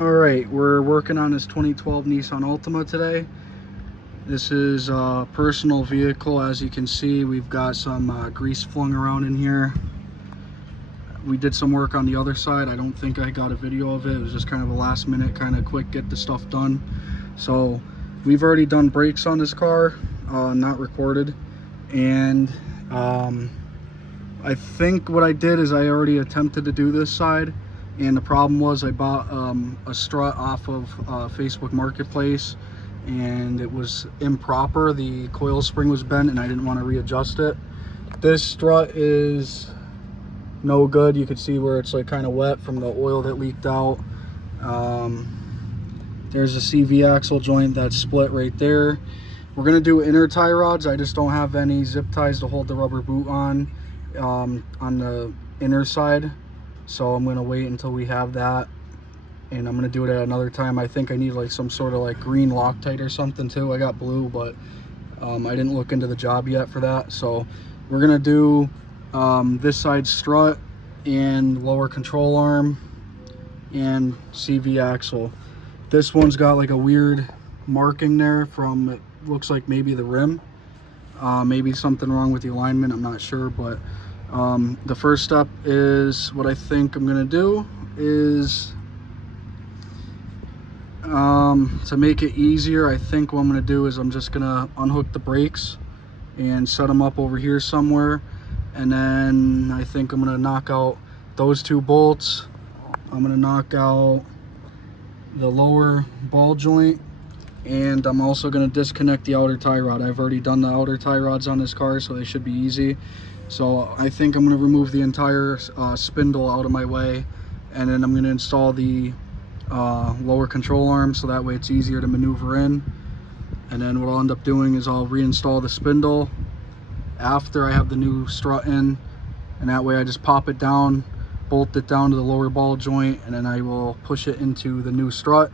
Alright, we're working on this 2012 Nissan Altima today. This is a personal vehicle. As you can see, we've got some grease flung around in here. We did some work on the other side. I don't think I got a video of it. It was just kind of a last minute, kind of quick, get the stuff done. So we've already done brakes on this car, not recorded. And I think what I did is I already attempted to do this side. And the problem was I bought a strut off of Facebook Marketplace, and it was improper. The coil spring was bent and I didn't want to readjust it. This strut is no good. You could see where it's like kind of wet from the oil that leaked out. There's a CV axle joint that's split right there. We're gonna do inner tie rods. I just don't have any zip ties to hold the rubber boot on the inner side. So I'm gonna wait until we have that, and I'm gonna do it at another time. I think I need like some sort of like green Loctite or something too. I got blue, but I didn't look into the job yet for that. So we're gonna do this side strut and lower control arm and CV axle. This one's got like a weird marking there from, it looks like maybe the rim. Maybe something wrong with the alignment, I'm not sure, but the first step is, what I think I'm gonna do is to make it easier, I think what I'm gonna do is I'm just gonna unhook the brakes and set them up over here somewhere, and then I think I'm gonna knock out those two bolts. I'm gonna knock out the lower ball joint, and I'm also gonna disconnect the outer tie rod. I've already done the outer tie rods on this car, so they should be easy. So I think I'm going to remove the entire spindle out of my way, and then I'm going to install the lower control arm, so that way it's easier to maneuver in. And then what I'll end up doing is I'll reinstall the spindle after I have the new strut in, and that way I just pop it down, bolt it down to the lower ball joint, and then I will push it into the new strut,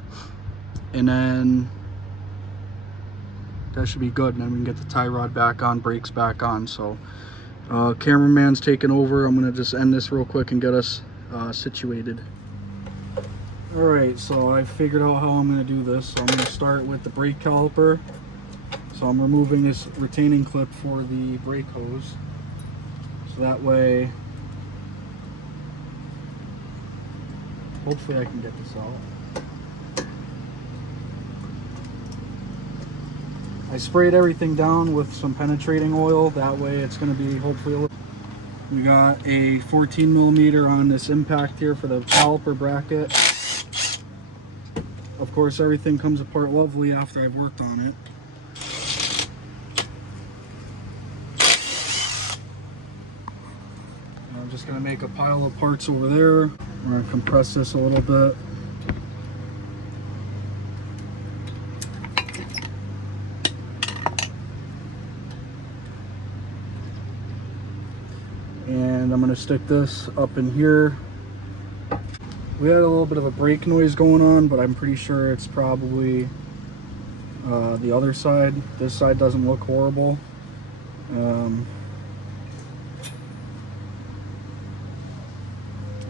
and then that should be good. And then we can get the tie rod back on, brakes back on. So cameraman's taking over. I'm gonna just end this real quick and get us situated. All right, so I figured out how I'm gonna do this. So I'm gonna start with the brake caliper. So I'm removing this retaining clip for the brake hose, so that way hopefully I can get this out. I sprayed everything down with some penetrating oil. That way it's going to be hopefully a little... We got a 14mm on this impact here for the caliper bracket. Of course, everything comes apart lovely after I've worked on it. I'm just going to make a pile of parts over there. We're going to compress this a little bit. And I'm going to stick this up in here. We had a little bit of a brake noise going on, but I'm pretty sure it's probably the other side. This side doesn't look horrible. A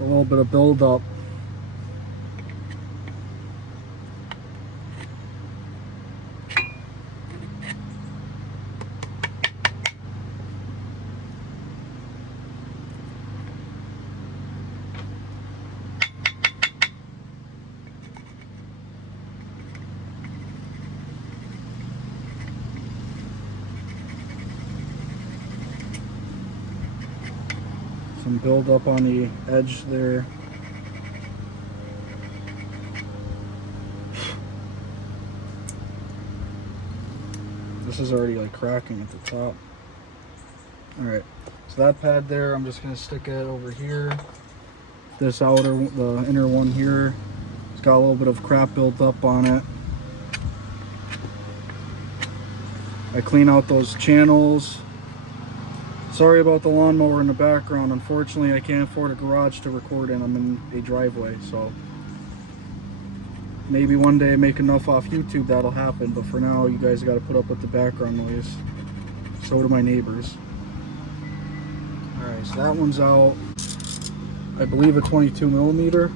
little bit of buildup. Some buildup on the edge there. This is already like cracking at the top. Alright, so that pad there, I'm just going to stick it over here. This outer, the inner one here, it's got a little bit of crap built up on it. I clean out those channels. Sorry about the lawnmower in the background. Unfortunately, I can't afford a garage to record in. I'm in a driveway, so maybe one day I make enough off YouTube that'll happen, but for now you guys got to put up with the background noise. So do my neighbors. Alright, so that one's out. I believe a 22mm.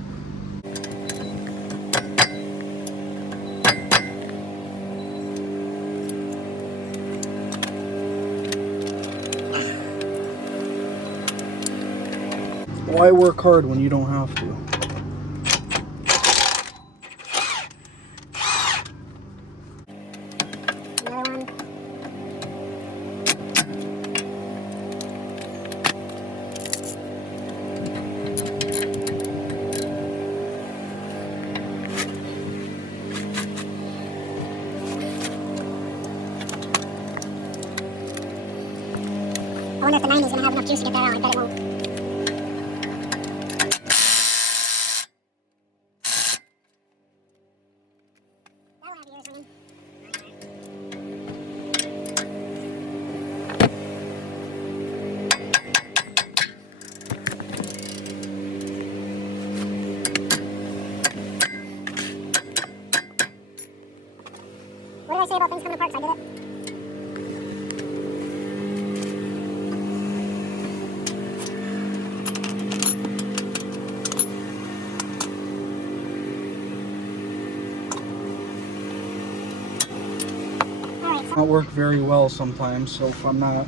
Why work hard when you don't have to? I wonder if the 90 is going to have enough juice to get that out. I bet it won't. That won't have yours running. What did I say about things coming apart? 'Cause I did it. Not work very well sometimes, so if I'm not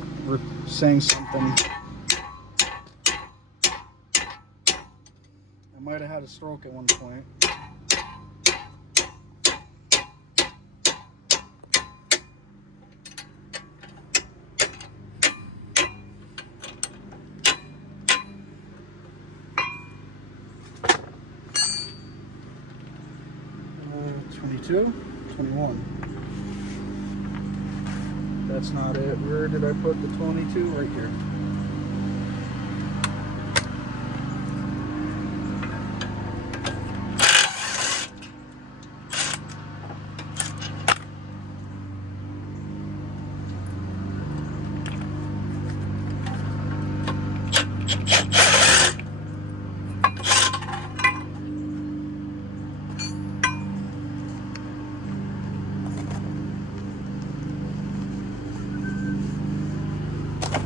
saying something, I might have had a stroke at one point. Uh, 22, 21. That's not it. Where did I put the 22? Right here.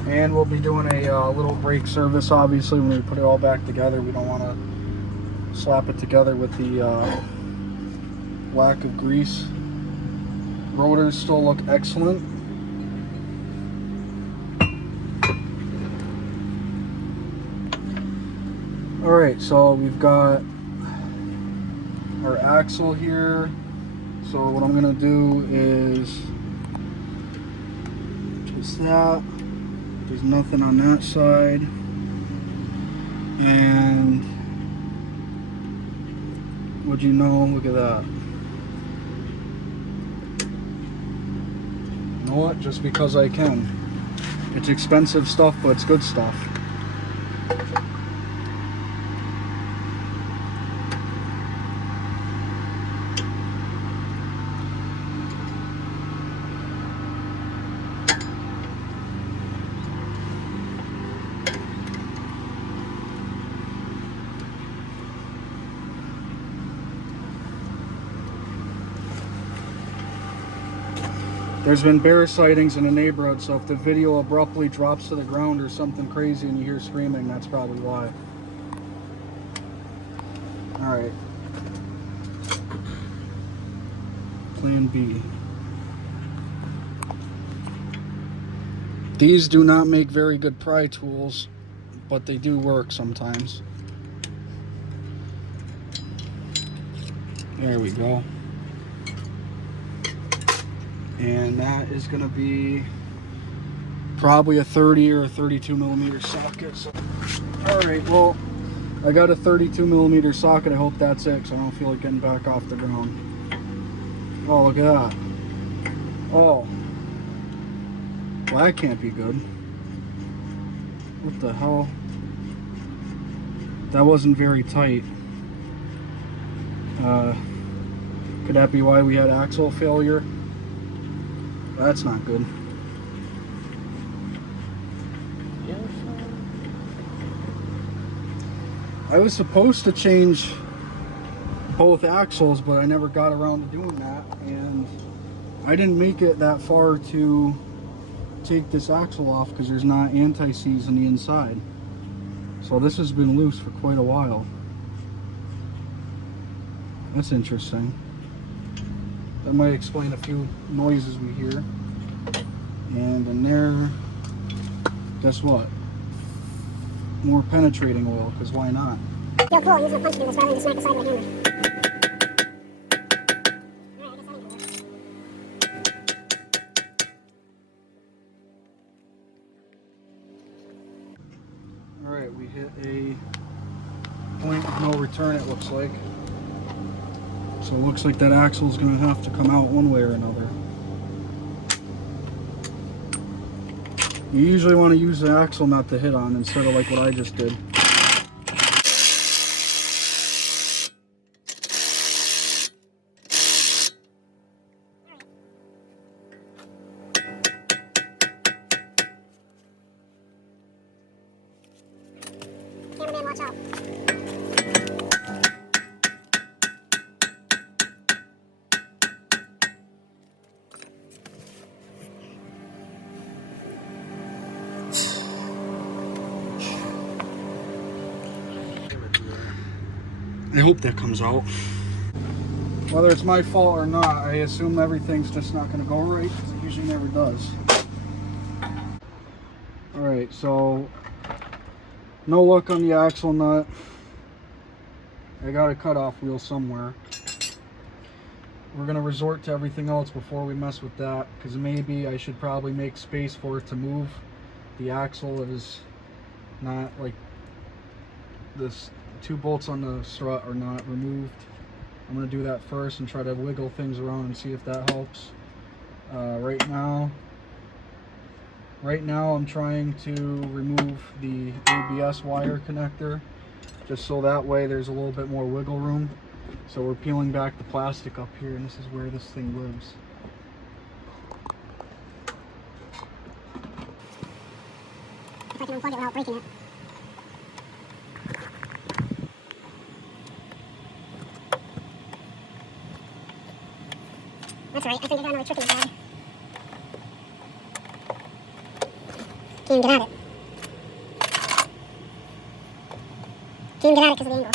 And we'll be doing a little brake service, obviously, when we put it all back together. We don't want to slap it together with the lack of grease. Rotors still look excellent. Alright, so we've got our axle here. So what I'm going to do is just that. There's nothing on that side. And would you know, look at that. You know what? Just because I can. It's expensive stuff, but it's good stuff. There's been bear sightings in the neighborhood, so if the video abruptly drops to the ground or something crazy and you hear screaming, that's probably why. Alright. Plan B. These do not make very good pry tools, but they do work sometimes. There we go. And that is going to be probably a 30 or a 32 millimeter socket. So, all right, well, I got a 32 millimeter socket. I hope that's it, because I don't feel like getting back off the ground. Oh, look at that. Oh, well, that can't be good. What the hell? That wasn't very tight. Could that be why we had axle failure? That's not good. I was supposed to change both axles, but I never got around to doing that, and I didn't make it that far to take this axle off because there's not anti-seize on the inside. So this has been loose for quite a while. That's interesting. That might explain a few noises we hear. And in there, guess what? more penetrating oil, because why not? Yo, cool. I'm using a punch to do this rather than just smack the side with a hammer. Alright, we hit a point of no return, it looks like. So it looks like that axle is going to have to come out one way or another. You usually want to use the axle nut to hit on instead of like what I just did. Cameraman, watch out. I hope that comes out. Whether it's my fault or not, I assume everything's just not going to go right, because it usually never does. Alright, so no luck on the axle nut. I got a cutoff wheel somewhere. We're going to resort to everything else before we mess with that, because maybe I should probably make space for it to move. The axle is not like this. 2 bolts on the strut are not removed. I'm going to do that first and try to wiggle things around and see if that helps. Right now I'm trying to remove the ABS wire connector, just so that way there's a little bit more wiggle room. So we're peeling back the plastic up here, and this is where this thing lives. If I can unplug it without breaking it. That's right, I think I got another trick in the bag. Can't get at it. Can't get at it because of the angle.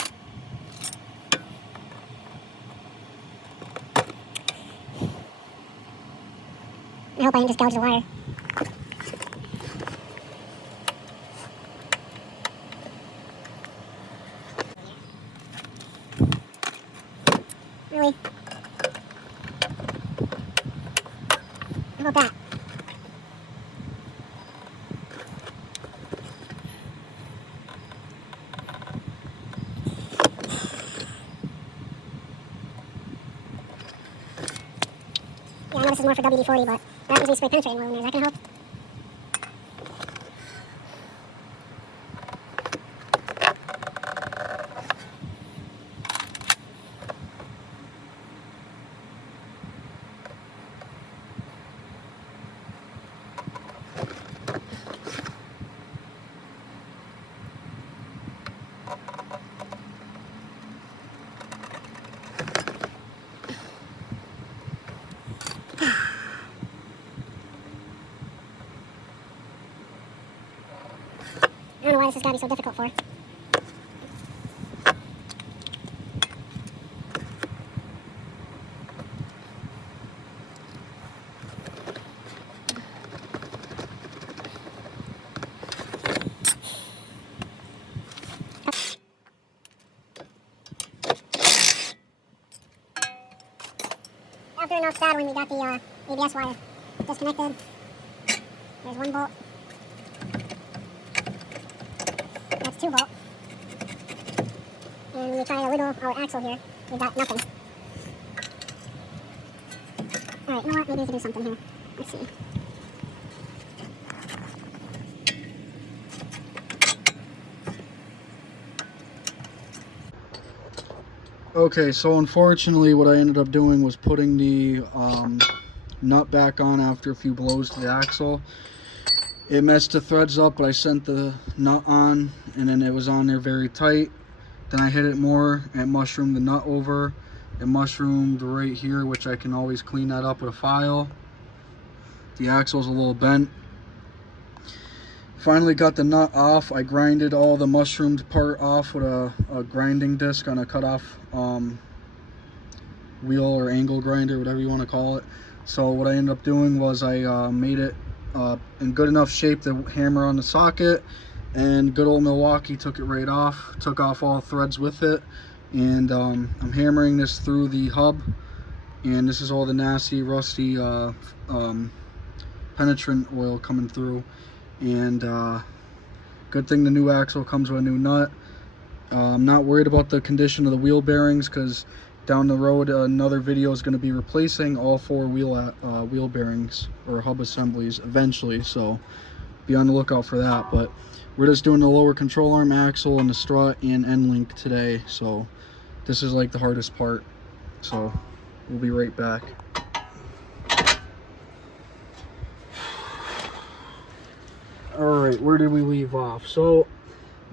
I hope I didn't just gouge the wire. Really? How about that? Yeah, I know this is more for WD-40, but that was a spray penetrating oil in there. Is that going to help? I don't know why this has got to be so difficult for. After enough sad when we got the ABS wire disconnected. There's 1 bolt. That's 2 bolt. And we try to wiggle our axle here. We got nothing. Alright, you know what? Maybe we can do something here. Let's see. Okay, so unfortunately what I ended up doing was putting the nut back on after a few blows to the axle. It messed the threads up, but I sent the nut on and then it was on there very tight. Then I hit it more and it mushroomed the nut over. It mushroomed right here, which I can always clean that up with a file. The axle's a little bent. Finally got the nut off. I grinded all the mushroomed part off with a grinding disc on a cutoff wheel or angle grinder, whatever you want to call it. So what I ended up doing was I made it in good enough shape to hammer on the socket, and good old Milwaukee took it right off, took off all threads with it. And I'm hammering this through the hub, and this is all the nasty rusty penetrant oil coming through. And good thing the new axle comes with a new nut. I'm not worried about the condition of the wheel bearings, because down the road another video is going to be replacing all 4 wheel bearings or hub assemblies eventually, so be on the lookout for that. But we're just doing the lower control arm axle and the strut and end link today, so this is like the hardest part, so we'll be right back. Alright, where did we leave off? So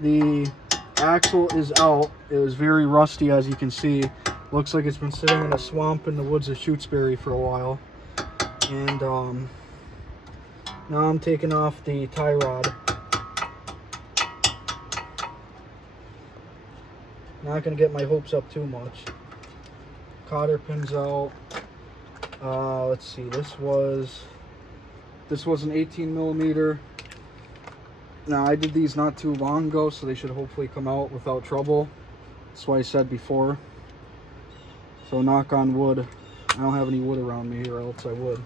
the axle is out. It was very rusty, as you can see. Looks like it's been sitting in a swamp in the woods of Shutesbury for a while. And now I'm taking off the tie rod. Not going to get my hopes up too much. Cotter pins out. Let's see, this was an 18mm. Now, I did these not too long ago, so they should hopefully come out without trouble. That's what I said before. So knock on wood. I don't have any wood around me, or else I would.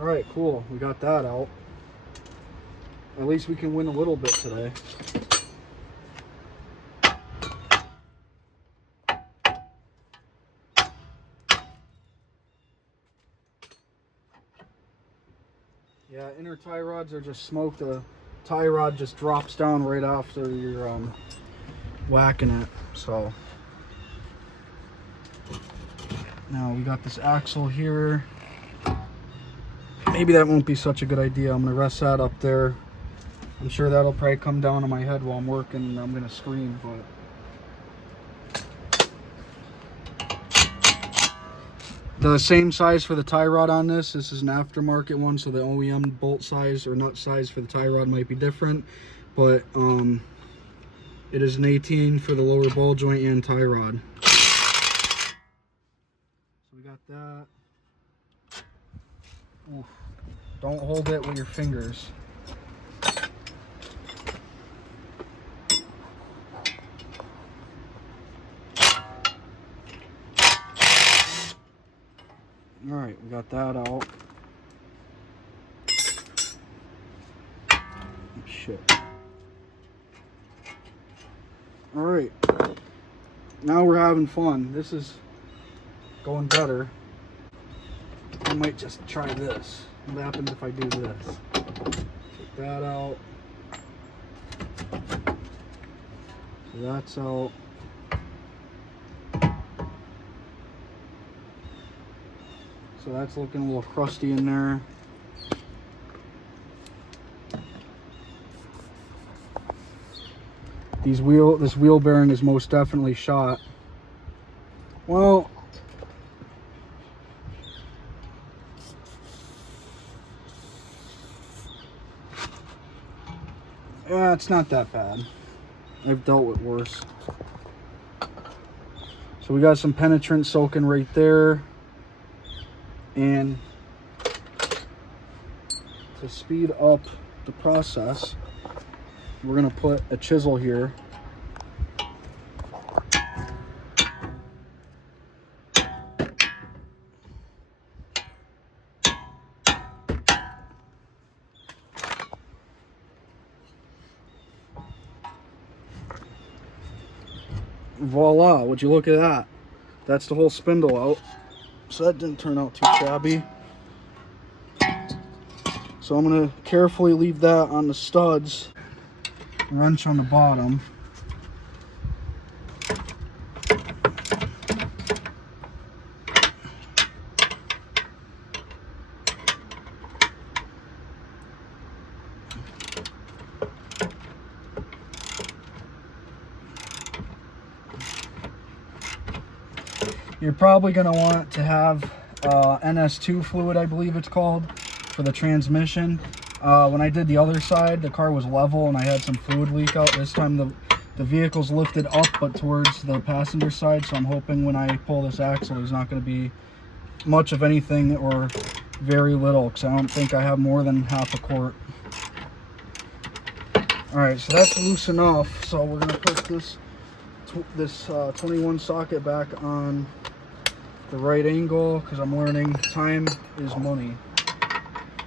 Alright, cool. We got that out. At least we can win a little bit today. Yeah, inner tie rods are just smoked. The tie rod just drops down right after you're whacking it. So now we got this axle here. Maybe that won't be such a good idea. I'm gonna rest that up there. I'm sure that'll probably come down on my head while I'm working, and I'm gonna scream, but the same size for the tie rod on this. This is an aftermarket one, so the OEM bolt size or nut size for the tie rod might be different, but it is an 18 for the lower ball joint and tie rod. So we got that. Oof. Don't hold it with your fingers. Alright, we got that out. Shit. Alright. Now we're having fun. This is going better. I might just try this. What happens if I do this? Take that out. So that's out. So that's looking a little crusty in there. This wheel bearing is most definitely shot. Well, yeah, it's not that bad. I've dealt with worse. So we got some penetrant soaking right there. And to speed up the process, we're going to put a chisel here. Voila, would you look at that? That's the whole spindle out. So that didn't turn out too shabby. So I'm going to carefully leave that on the studs, wrench on the bottom. You're probably going to want to have NS2 fluid, I believe it's called, for the transmission. When I did the other side, the car was level and I had some fluid leak out. This time the vehicle's lifted up but towards the passenger side, so I'm hoping when I pull this axle there's not going to be much of anything or very little because I don't think I have more than half a quart. All right, so that's loose enough. So we're gonna put this 21 socket back on the right angle because I'm learning time is money,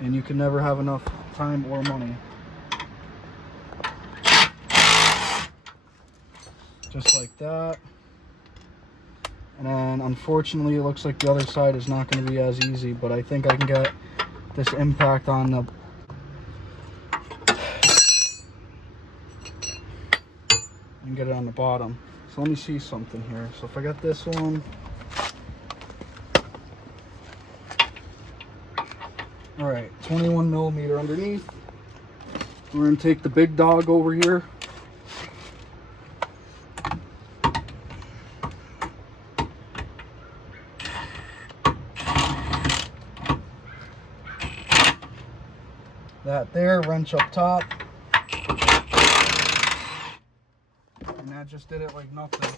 and you can never have enough time or money. Just like that. And then unfortunately it looks like the other side is not going to be as easy, but I think I can get this impact on the and get it on the bottom. So let me see something here. So if I got this one, all right, 21 millimeter underneath. We're going to take the big dog over here. That there, wrench up top. And that just did it like nothing.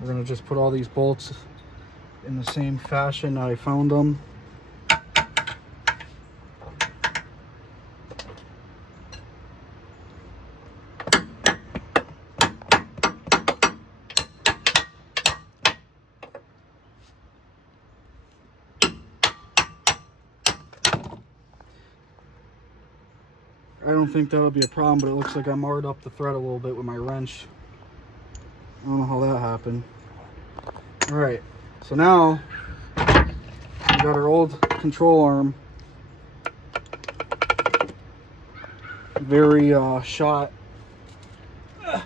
We're gonna just put all these bolts in the same fashion I found them. I don't think that'll be a problem, but it looks like I marred up the thread a little bit with my wrench. I don't know how that happened. All right, so now we got our old control arm. Very shot. All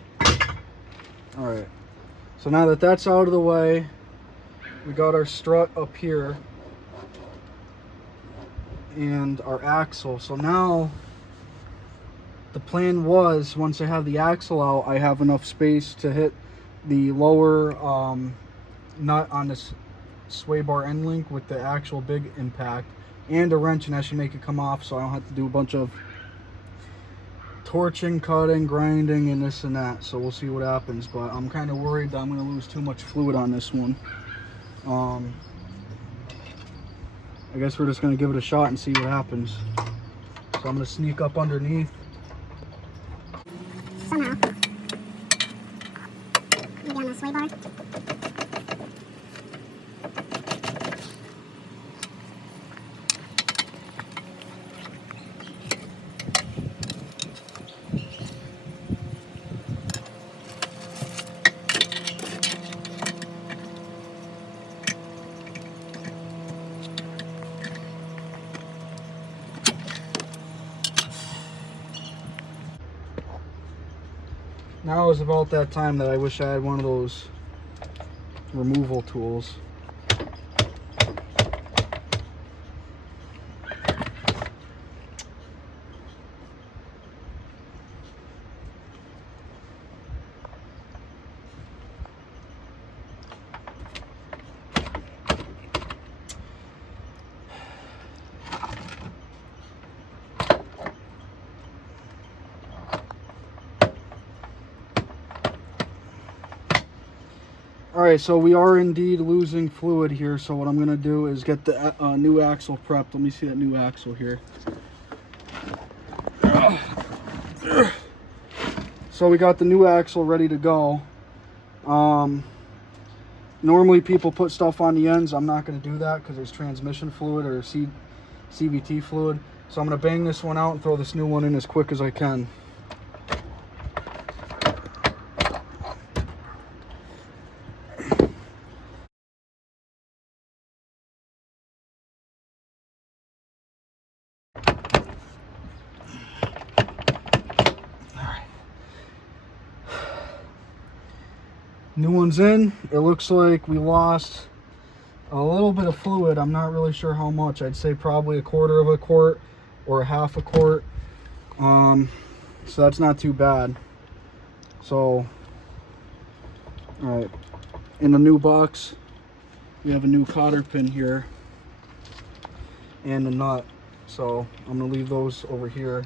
right, so now that that's out of the way, we got our strut up here and our axle. So now the plan was, once I have the axle out, I have enough space to hit the lower nut on this sway bar end link with the actual big impact and a wrench, and that should make it come off so I don't have to do a bunch of torching, cutting, grinding, and this and that. So we'll see what happens, but I'm kind of worried that I'm going to lose too much fluid on this one. I guess we're just going to give it a shot and see what happens. So I'm going to sneak up underneath. Somehow. Maybe on the sway bar. Now is about that time that I wish I had one of those removal tools. Alright, so we are indeed losing fluid here, so what I'm going to do is get the new axle prepped. Let me see that new axle here. So we got the new axle ready to go. Normally people put stuff on the ends. I'm not going to do that because there's transmission fluid or CVT fluid. So I'm going to bang this one out and throw this new one in as quick as I can. New one's in. It looks like we lost a little bit of fluid. I'm not really sure how much. I'd say probably a quarter of a quart or a half a quart. So that's not too bad. So All right, in the new box, we have a new cotter pin here and a nut. So I'm gonna leave those over here.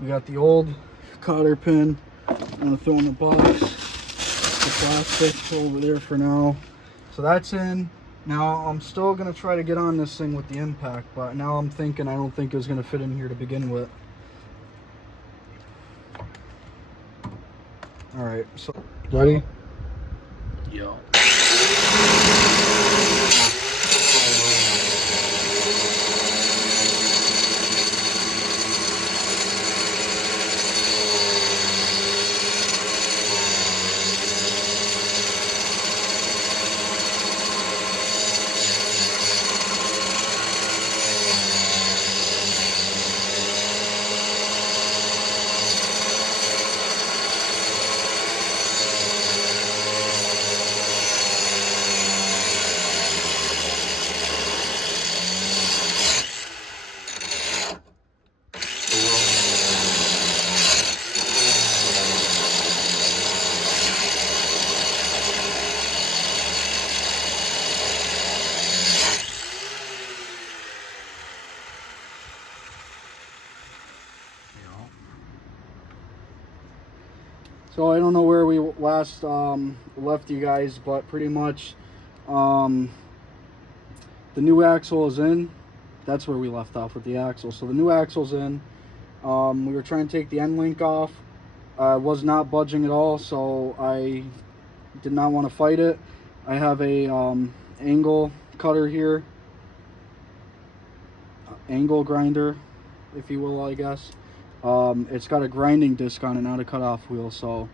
We got the old cotter pin. I'm gonna throw in the box. The plastic over there for now. So that's in. Now I'm still gonna try to get on this thing with the impact, but now I'm thinking I don't think it was gonna fit in here to begin with. All right, so ready? Yo. So I don't know where we last left you guys, but pretty much the new axle is in. That's where we left off with the axle. So the new axle's in. We were trying to take the end link off. I was not budging at all, so I did not want to fight it. I have a angle cutter here, angle grinder, if you will, I guess. It's got a grinding disc on it, not a cutoff wheel, so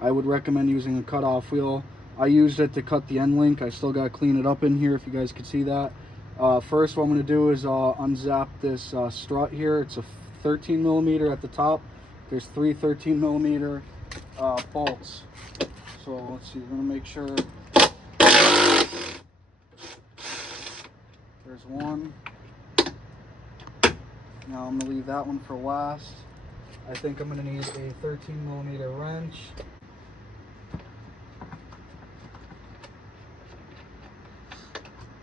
I would recommend using a cutoff wheel. I used it to cut the end link. I still got to clean it up in here, if you guys could see that. First, what I'm going to do is unzap this strut here. It's a 13 millimeter at the top. There's three 13 millimeter bolts. So let's see, we're going to make sure there's one. Now I'm going to leave that one for last. I think I'm going to need a 13 millimeter wrench.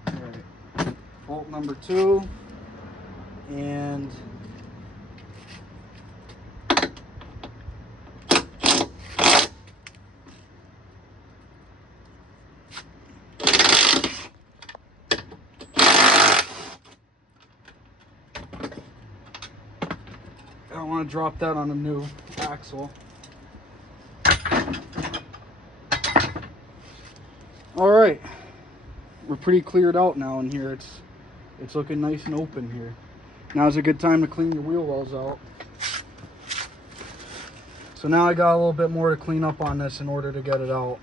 Alright, bolt number 2, and I don't want to drop that on a new axle. All right, we're pretty cleared out now in here. It's looking nice and open here. Now's a good time to clean your wheel wells out. So now I got a little bit more to clean up on this in order to get it out.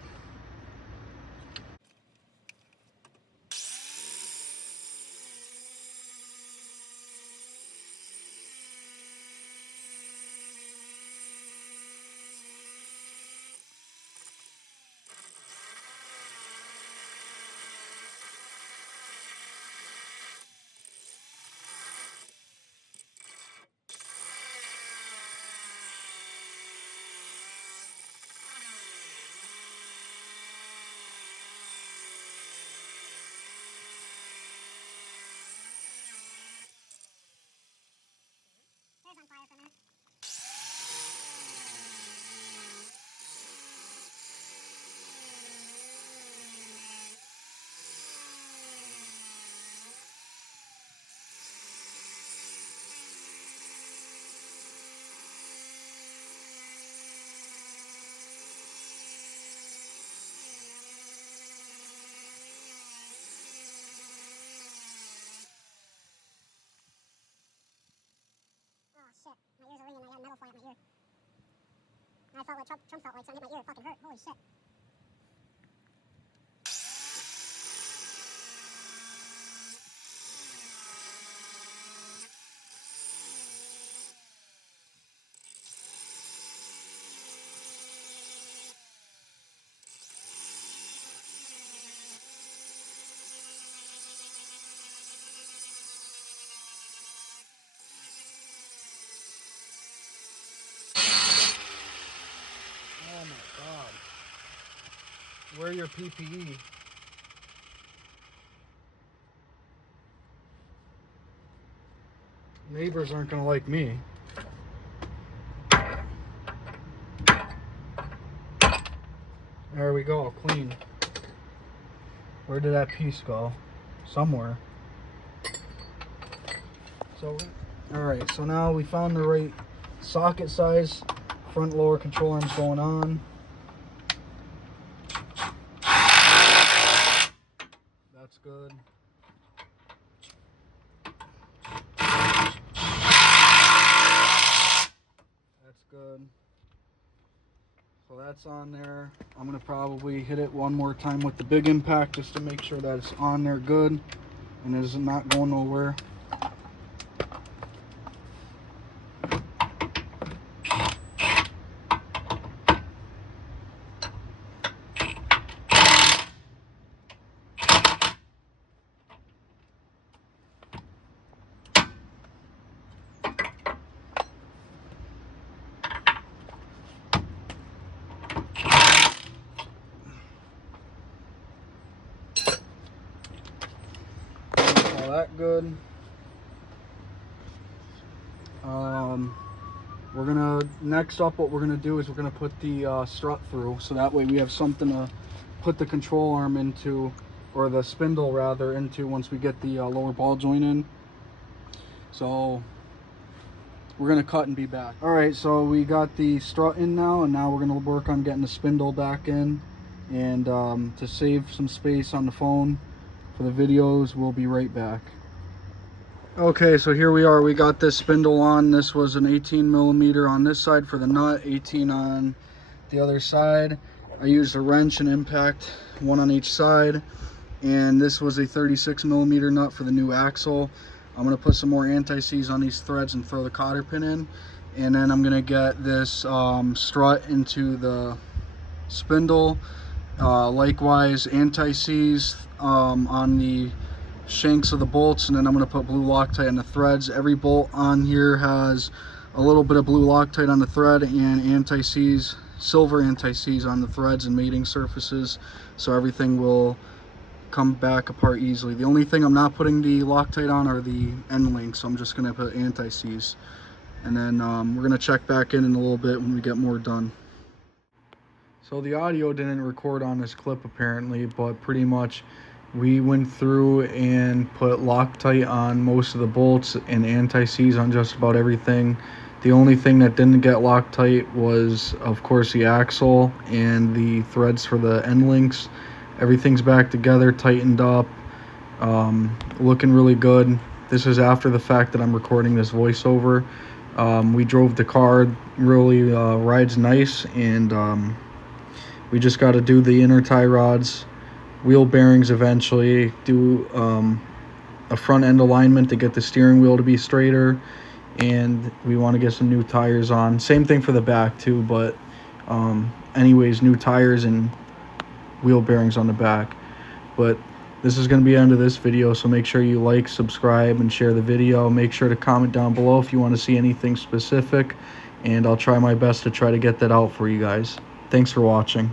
Hair's on fire for a minute. Oh shit, my ears are ringing. I got a metal fly at my ear. I felt like Trump felt like something hit my ear. It fucking hurt. Holy shit. Oh my God. Wear your PPE. Neighbors aren't gonna like me. There we go, clean. Where did that piece go? Somewhere. So, alright, so now we found the right socket size. Front lower control arms going on. That's good. That's good. So that's on there. I'm going to probably hit it one more time with the big impact just to make sure that it's on there good and it is not going nowhere. All that good. We're gonna, next up what we're gonna do is we're gonna put the strut through, so that way we have something to put the control arm into, or the spindle rather, into once we get the lower ball joint in. So we're gonna cut and be back. All right, so we got the strut in now, and now we're gonna work on getting the spindle back in. And to save some space on the phone for the videos, we'll be right back. Okay, so here we are. We got this spindle on. This was an 18mm on this side for the nut, 18 on the other side. I used a wrench and impact, one on each side. And this was a 36mm nut for the new axle. I'm going to put some more anti-seize on these threads and throw the cotter pin in. And then I'm going to get this strut into the spindle. Likewise, anti-seize on the shanks of the bolts, and then I'm going to put blue Loctite on the threads. Every bolt on here has a little bit of blue Loctite on the thread and anti-seize, silver anti-seize on the threads and mating surfaces, so everything will come back apart easily. The only thing I'm not putting the Loctite on are the end links, so I'm just going to put anti-seize. And then we're going to check back in a little bit when we get more done. So the audio didn't record on this clip apparently, but pretty much we went through and put Loctite on most of the bolts and anti-seize on just about everything. The only thing that didn't get Loctite was, of course, the axle and the threads for the end links. Everything's back together, tightened up, looking really good. This is after the fact that I'm recording this voiceover. We drove the car, really rides nice, and we just got to do the inner tie rods, wheel bearings eventually, do a front end alignment to get the steering wheel to be straighter, and we want to get some new tires on. Same thing for the back too, but anyways, new tires and wheel bearings on the back. But this is going to be the end of this video, so make sure you like, subscribe, and share the video. Make sure to comment down below if you want to see anything specific, and I'll try my best to try to get that out for you guys. Thanks for watching.